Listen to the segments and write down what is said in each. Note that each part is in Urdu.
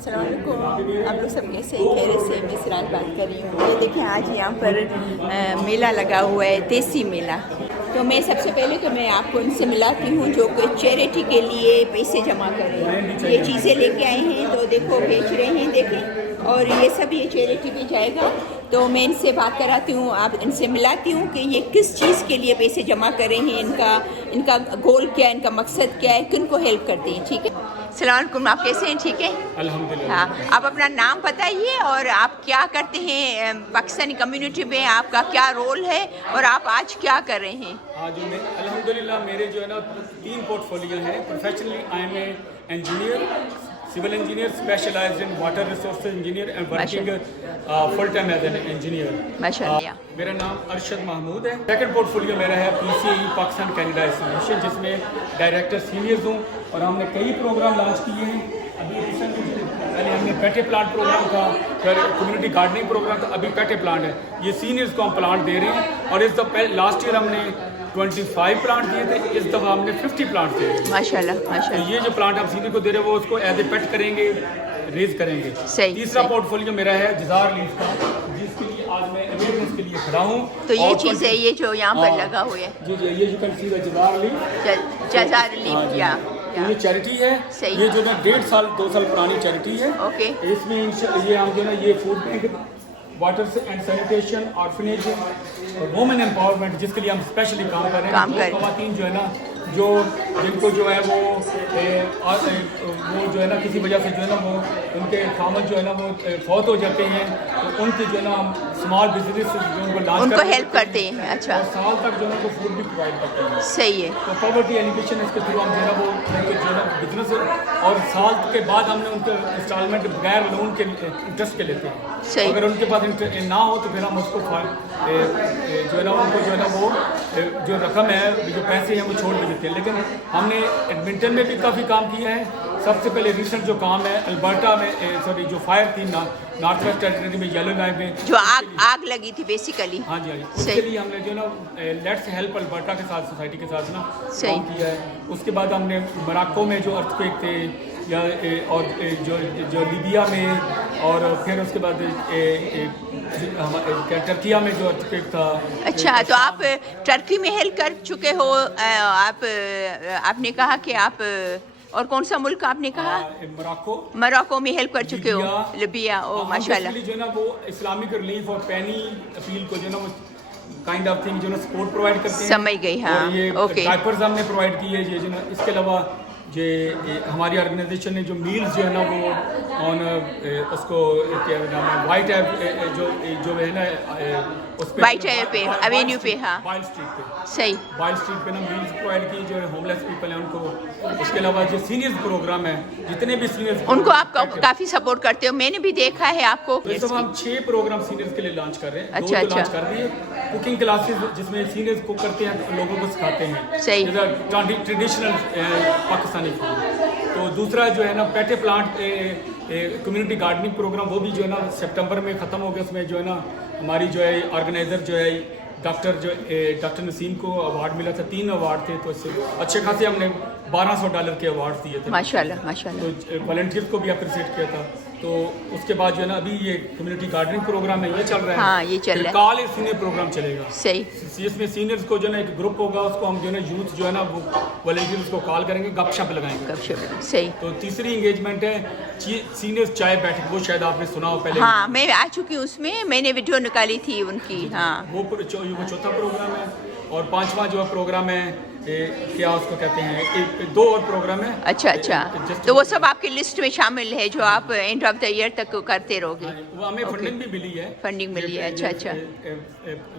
السلام علیکم. آپ لوگ سب کیسے ہیں؟ خیریت سے؟ میں سراج بات کر رہی ہوں. یہ دیکھیں آج یہاں پر میلہ لگا ہوا ہے، دیسی میلہ. تو میں سب سے پہلے تو میں آپ کو ان سے ملاتی ہوں جو کہ چیریٹی کے لیے پیسے جمع کریں. یہ چیزیں لے کے آئے ہیں تو دیکھو بیچ رہے ہیں، دیکھیں، اور یہ سب یہ چیریٹی بھی جائے گا. تو میں ان سے بات کراتی ہوں، آپ ان سے ملاتی ہوں کہ یہ کس چیز کے لیے پیسے جمع کرے ہیں، ان کا گول کیا ہے، ان کا مقصد کیا ہے، کن کو ہیلپ کرتے ہیں. ٹھیک ہے، السلام علیکم. آپ کیسے ہیں؟ ٹھیک ہے الحمدللہ. ہاں، آپ اپنا نام بتائیے اور آپ کیا کرتے ہیں پاکستانی کمیونٹی میں، آپ کا کیا رول ہے اور آپ آج کیا کر رہے ہیں؟ آج میں الحمدللہ میرے جو ہے نا 3 پورٹفولیو ہیں. Professionally I am a engineer, civil engineer specialised in water resources engineer and working full time as an engineer. ماشاءاللہ. میرا نام ارشد محمود ہے. سیکنڈ پورٹفولیو میرا ہے PCI پاکستان کینیڈا ایسوسیشن، جس میں ڈائریکٹر سینئرز ہوں، اور ہم نے کئی پروگرام لانچ کیے ہیں. ابھی پہلے ہم نے پیٹے پلانٹ پروگرام تھا، پھر کمیونٹی گارڈننگ پروگرام تھا، ابھی پیٹے پلانٹ ہے. یہ سینئرز کو ہم پلانٹ دے رہے ہیں، اور اس دفعہ لاسٹ ایئر ہم نے 25 پلانٹ دیے تھے، اس دفعہ ہم نے 50 پلانٹ دیے. ماشاءاللہ ماشاءاللہ. یہ جو پلانٹ ہم سینئر کو دے رہے ہیں وہ اس کو ایز اے پیٹ کریں گے، ریز کریں گے. صحیح. تیسرا پورٹفولیو میرا ہے جزار لیف کا، جس کے لیے آج میں اویئرنیس کے لیے کھڑا ہوں. تو یہ چیز ہے، یہ جو یہاں پر لگا ہوا ہے، جی یہ جو کنسیو ہے جزار لیف، جزار لیف. یہ چیریٹی ہے. یہ جو نا 1.5 سال 2 سال پرانی چیریٹی ہے. اوکے. اس میں یہ ہم جو نا یہ food bank, water and sanitation, orphanage اور وومن امپاورمنٹ، جس کے لیے ہم اسپیشلی کام کر رہے ہیں. خواتین جو ہے نا جن کو جو ہے وہ جو ہے نا کسی وجہ سے جو ہے نا وہ ان کے خامد جو ہے نا وہ فوت ہو جاتے ہیں، تو ان کے جو ہے نا ہم اسمال بزنس جو ان کو لانچ ان کو ہیلپ کرتے ہیں. اچھا. اور سال تک جو ہے نا فوڈ بھی پرووائڈ کرتے ہیں. صحیح ہے. تو پاورٹی ایلیگیشن اس کے تھرو ہم جو ہے نا وہ جو ہے نا بزنس، اور سال کے بعد ہم نے ان کے انسٹالمنٹ بغیر لون کے انٹرسٹ کے لیتے ہیں. صحیح. اگر ان کے پاس نہ ہو تو پھر ہم اس کو جو ہے نا ان کو جو ہے نا وہ جو رقم ہے، جو پیسے ہیں وہ چھوڑ بھی دیتے ہیں. لیکن ہم نے ایڈمنٹن میں بھی کافی کام کیا ہے. سب سے پہلے ریسنٹ جو کام ہے البرٹا میں، جو فائر تھی نارتھ ویسٹ ٹیریٹری میں، یلو لائن میں جو آگ لگی تھی بیسیکلی. ہاں جی، اس کے لیے ہم نے جو نا لیٹس ہیلپ البرٹا کے ساتھ، سوسائٹی کے ساتھ نا کام کیا ہے. اس کے بعد ہم نے موراکو میں جو ارتھکویک تھے، یا اور جو لیبیا میں، اور پھر اس کے بعد ٹرکیا میں جو ارتھکویک تھا. اچھا، تو آپ ٹرکی میں ہیلپ کر چکے ہو. آپ نے کہا کہ آپ، اور کون سا ملک آپ نے کہا؟ موراکو میں ہیلپ کر چکے ہو. لیبیا. او ماشاء اللہ. جو ہے نا وہ اسلامک ریلیف اور پینی اپیل کو جو ہے نا وہ کائنڈ آف تھنگ جو ہے نا سپورٹ پرووائڈ کرتے ہیں. سمجھ گئی. ہاں. اوکے. ڈائپرز ہم نے پرووائڈ کیے جو ہے نا. اس کے علاوہ ہماری آرگنائزیشن نے جو میلز جو ہے نا وہ آن اس کو کیا نام ہے، وائٹ ایپ جو ہے نا اس پہ، وائٹ ایپ پہ، ایونیو پہ. ہاں. بائل اسٹریٹ پہ. صحیح. بائل اسٹریٹ پہ نا میلز پرووائڈ کی جو ہوم لیس پیپل ہیں ان کو. اس کے علاوہ جو سینئرز پروگرام ہے، جتنے بھی سینئرز ان کو آپ کافی سپورٹ کرتے ہو. میں نے بھی دیکھا ہے آپ کو. اس وقت ہم 6 پروگرام سینئرز کے لیے لانچ کر رہے ہیں. اچھا. لانچ کر رہے ہیں کوکنگ کلاسز، جس میں سینئرز کو کرتے ہیں، لوگوں کو سکھاتے ہیں. صحیح. Traditional Pakistani food. تو دوسرا جو ہے نا پیٹے پلانٹ کمیونٹی گارڈننگ پروگرام، وہ بھی جو ہے نا سپٹمبر میں ختم ہو گیا. اس میں جو ہے نا ہماری جو ہے آرگنائزر جو ہے ڈاکٹر نسیم کو ایوارڈ ملا تھا. 3 ایوارڈ تھے، تو اس سے اچھے خاصے ہم نے $1200 کے ایوارڈ دیے تھے. ماشاءاللہ ماشاءاللہ. تو والنٹیئرز کو بھی اپریشیٹ کیا تھا. تو اس کے بعد جو ہے نا ابھی یہ کمیونٹی گارڈننگ پروگرام ہے، یہ چل رہا ہے. ہاں، یہ چل رہا ہے. کال ایک سینئر پروگرام چلے گا. صحیح. اس میں سینئرز کو جو ہے نا ایک گروپ ہوگا، اس کو ہم جو ہے نا یوتھ جو ہے نا وہ والنٹیئرز کو کال کریں گے، گپ شپ لگائیں گے. گپ شپ. صحیح. تو تیسری انگیجمنٹ ہے سینئرز چائے بیٹھک، وہ شاید آپ نے سنا ہو پہلے. ہاں، میں آ چکی ہوں. اس میں نے ویڈیو نکالی تھی ان کی. ہاں. وہ چوتھا پروگرام ہے. اور 5واں جو پروگرام ہے، کیا اس کو کہتے ہیں، 2 اور پروگرام ہے. اچھا. تو وہ سب آپ کی لسٹ میں شامل ہے جو آپ اینڈ آف دا ایئر تک کرتے رہو گے. وہ ہمیں فنڈنگ بھی ملی ہے. فنڈنگ ملی ہے. اچھا.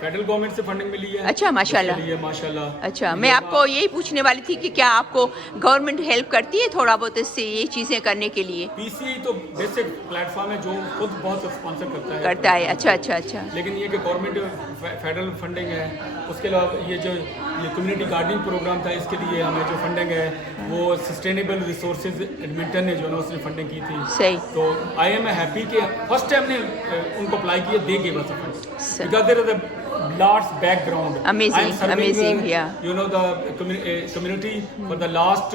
فیڈرل گورنمنٹ سے فنڈنگ ملی ہے. اچھا. ماشاءاللہ. اچھا. میں آپ کو یہی پوچھنے والی تھی کہ کیا آپ کو گورنمنٹ ہیلپ کرتی ہے تھوڑا بہت اس سے یہ چیزیں کرنے کے لیے؟ PCI تو بیسک پلیٹ فارم ہے جو خود بہت اسپانسر کرتا ہے. اچھا. لیکن یہ کہ گورنمنٹ فیڈرل فنڈنگ ہے. اس کے علاوہ یہ جو کمیونٹی گارڈننگ پروگرام تھا، اس کے لیے ہمیں جو فنڈنگ ہے وہ سسٹینیبل ریسورسز ایڈمنٹن نے جو ہے نا اس نے فنڈنگ کی تھی. صحیح. تو آئی ایم ہیپی کہ فرسٹ ٹائم نے ان کو اپلائی کیا، they gave us fund because there is large background. Amazing, I'm serving, amazing, yeah. You know, the community for the last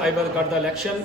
I was got the election.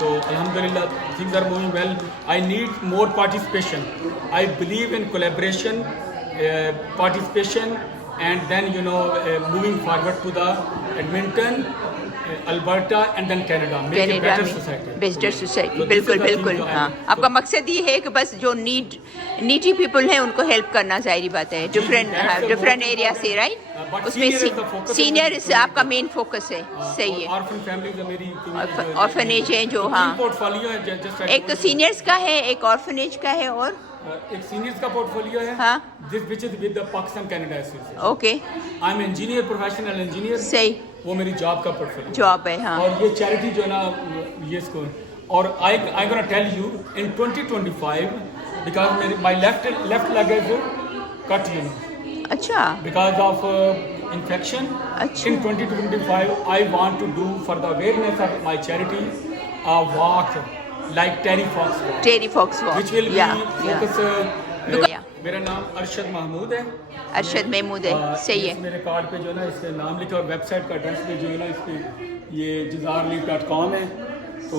So Alhamdulillah, things are moving well. I need more participation. I believe in collaboration, participation, and then moving forward to the Edmonton, Alberta and then Canada, Canada میں بیسٹر سوسائٹی. بالکل بالکل. ہاں، آپ کا مقصد یہ ہے کہ بس جو نیڈی پیپل ہیں ان کو ہیلپ کرنا، ظاہری بات ہے، ڈفرینٹ ایریا سے، رائٹ. اس میں سینئر آپ کا مین فوکس ہے. صحیح ہے. آرفن فیملیز میری آرفنیج ہیں جو، ہاں، پورٹ فولیو ہے. ایک تو سینئرس کا ہے، ایک آرفنیج کا ہے، اور ایک سینئرز کا پورٹ فولیو ہے. ہاں، which is with the Pakistan Canada Association. Okay. I'm engineer, professional engineer. صحیح. وہ میری جاب کا پورٹ فولیو جاب ہے. ہاں. اور یہ چیریٹی جو ہے نا، یہ اس کو، اور I gonna tell you in 2025 because my left leg is cut, اچھا. because of infection. اچھا. In 2025 I want to do for the awareness of my charity a walk like Terry Fox walk. Terry Fox walk. Which will be focus. Yeah. میرا نام ارشد محمود ہے. ارشد محمود ہے. صحیح ہے. میرے کارڈ پہ جو ہے نا اس کا نام لکھا، اور ویب سائٹ کا ایڈریس پہ جو ہے نا اس پہ یہ jazarleaf.com ہے. تو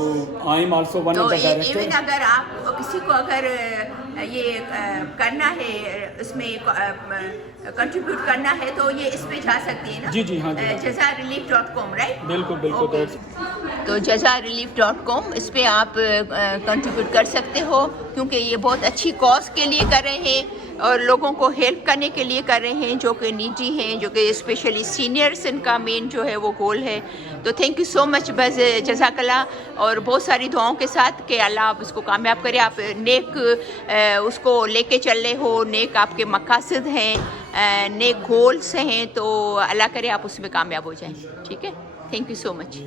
I am also one of the director. Even اگر آپ کسی کو اگر یہ کرنا ہے، اس میں کنٹریبیوٹ کرنا ہے، تو یہ اس پہ جا سکتے ہیں نا. جی جی ہاں جی. jazarleaf.com right. بالکل بالکل. تو jazarleaf.com، اس پہ آپ کنٹریبیوٹ کر سکتے ہو، کیونکہ یہ بہت اچھی کاز کے لیے کر رہے ہیں اور لوگوں کو ہیلپ کرنے کے لیے کر رہے ہیں جو کہ نیڈی ہیں، جو کہ اسپیشلی سینئرس، ان کا مین جو ہے وہ گول ہے. تو تھینک یو سو مچ. بس جزاک اللہ، اور بہت ساری دعاؤں کے ساتھ کہ اللہ آپ اس کو کامیاب کرے. آپ نیک اس کو لے کے چل رہے ہو، نیک آپ کے مقاصد ہیں، نیک گولس ہیں، تو اللہ کرے آپ اس میں کامیاب ہو جائیں. ٹھیک ہے. Thank you so much.